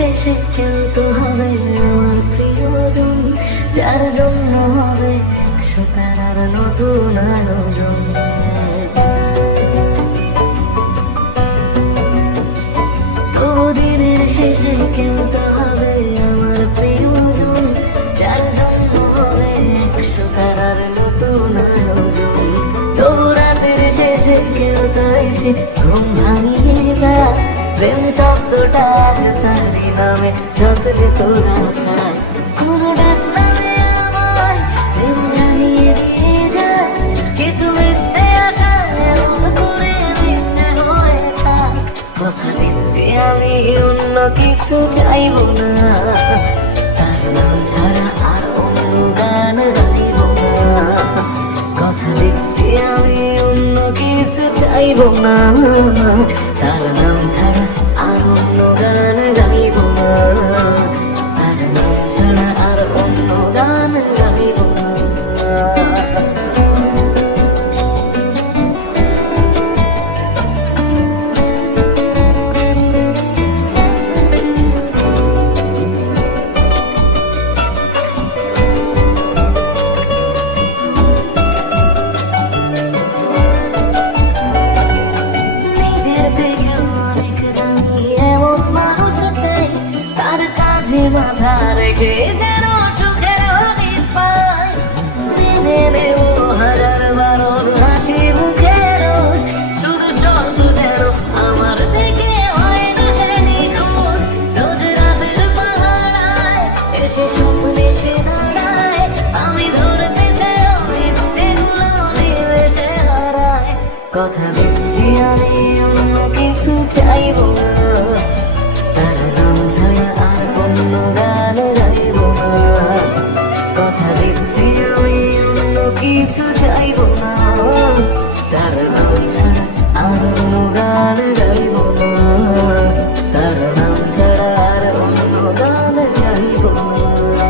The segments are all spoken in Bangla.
শেষে কেউ তো হবে আমার প্রিয়জন, যার জন্য হবে 100 তারার নতুন আয়োজন। তবু দিনের শেষে কেউ তো হবে আমার প্রিয়জন, যার জন্য হবে 100 তারার নতুন আয়োজন। তবু রাতের শেষে কেউ তো এসে ঘুম ভাঙিয়ে যায়, প্রেম শব্দটা আজ তারই নামে যতনে তোরা খায়। কোনো ডাক নামে আমার প্রেম জানিয়ে দিয়ে যায়, কিছু মিথ্যে আশা এমন করে মিথ্যে হয়ে থাক। কথা দিচ্ছি আমি অন্য কিছু চাইব না, তার নাম ছাড়া আর অন্য গান গাইব না। কথা দিচ্ছি আমি অন্য কিছু চাইব না, তার নাম ছাড়া আর অন্য গান গাইব না, তার নাম ছাড়া আর অন্য গান গাইব না। মাথা রেখে যেন সুখের হদিস পায়, দিনে নেব 1000 বারণ হাসি মুখে রোজ। শুধু শর্ত যেন আমার থেকে হয় না সে নিখোঁজ। রোজ রাতের পাহাড়ায় এসে স্বপ্নে সে দাঁড়ায়, আমি ধরতে চেয়েও সেগুলো নিমেষে হারায়। কথা দিচ্ছি আমি অন্য কিছু চাইব না, তার নাম ছাড়া আর অন্য গান গাইব না। কথা দিচ্ছি আমি অন্য কিছু চাইব না, তার নাম ছাড়া আর অন্য গান গাইব না, তার নাম ছাড়া আর অন্য গান গাইব না।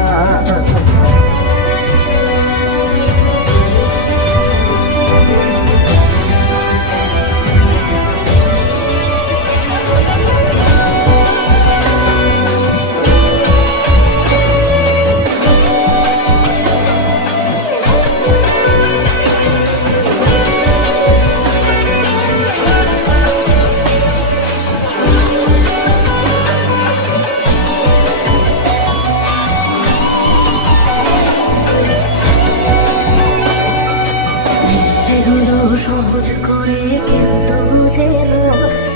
সহজ করে কেউ তো বুঝে না,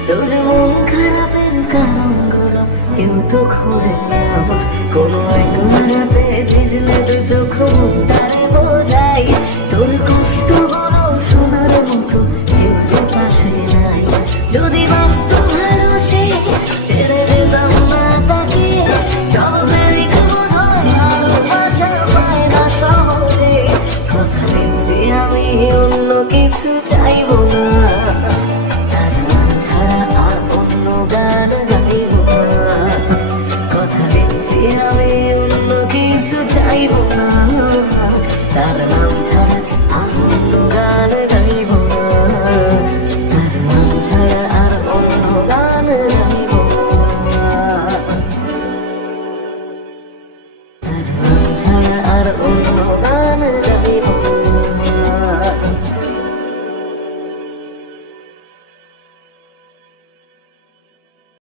রোজ মন খারাপের কারণগুলো কেউ তো খোঁজে না। কোনো এক রাতে ভিজলে তো চোখ তারে বোঝাই, তোর কষ্টগুলো শোনার মতো কেউ যে পাশে নাই। যদি বাস্ত ভালো সে ছেড়ে দিতাম না তাকে, স্বাভাবিক বোধ হয় ভালোবাসা পায় না সহজে। কথা দিচ্ছি আমি অন্য কিছু চাইব না, তার নাম ছাড়া আর অন্য গান গাইব না। কথা দিচ্ছি আমি অন্য কিছু চাইব না, তার নাম